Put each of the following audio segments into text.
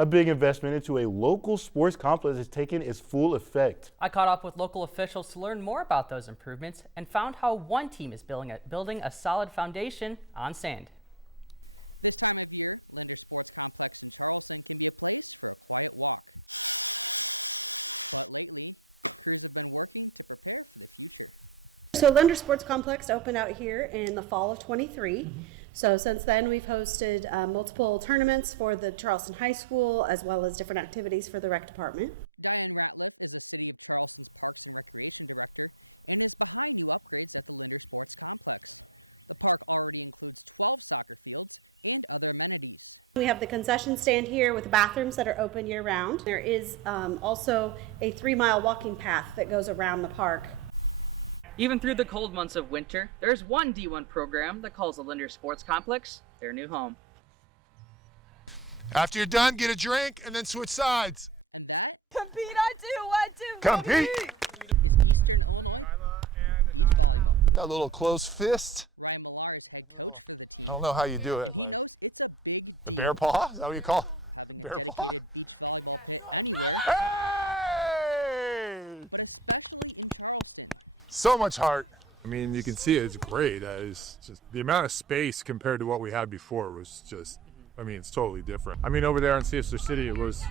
A big investment into a local sports complex is taking its full effect. I caught up with local officials to learn more about those improvements and found how one team is building a solid foundation on sand. So Linder Sports Complex opened out here in the fall of 23. So since then we've hosted multiple tournaments for the Charleston High School as well as different activities for the rec department. We have the concession stand here with bathrooms that are open year round. There is also a 3-mile walking path that goes around the park. Even through the cold months of winter, there's one D1 program that calls the Linder Sports Complex their new home. After you're done, get a drink and then switch sides. Compete, I do. Compete! Got a little closed fist. I don't know how you do it. Like the bear paw? Is that what you call it? Bear paw? Hey! So much heart. I mean, you can see it's great. It's just the amount of space compared to what we had before was just, I mean, it's totally different. I mean, over there in Sister City, it was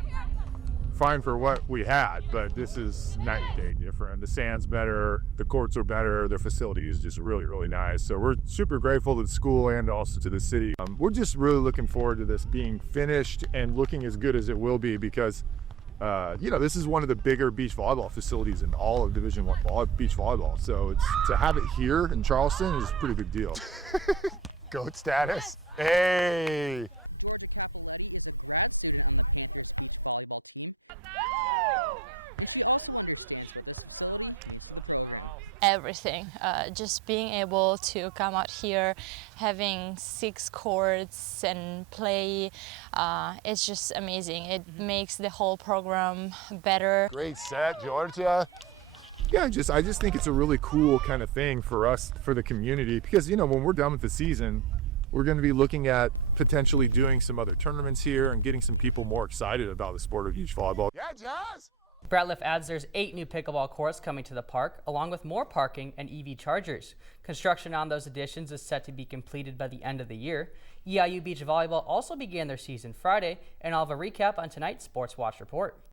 fine for what we had, but this is night and day different. The sand's better, the courts are better, the facility is just really, really nice. So we're super grateful to the school and also to the city. We're just really looking forward to this being finished and looking as good as it will be because you know, this is one of the bigger beach volleyball facilities in all of Division I beach volleyball. So to have it here in Charleston is a pretty big deal. Goat status. Hey! Everything. Just being able to come out here, having 6 courts and play, it's just amazing. It makes the whole program better. Great set, Georgia. Yeah, I just think it's a really cool kind of thing for us, for the community, because, you know, when we're done with the season, we're going to be looking at potentially doing some other tournaments here and getting some people more excited about the sport of beach volleyball. Yeah, Jazz! Bratliff adds there's 8 new pickleball courts coming to the park, along with more parking and EV chargers. Construction on those additions is set to be completed by the end of the year. EIU Beach Volleyball also began their season Friday, and I'll have a recap on tonight's Sports Watch report.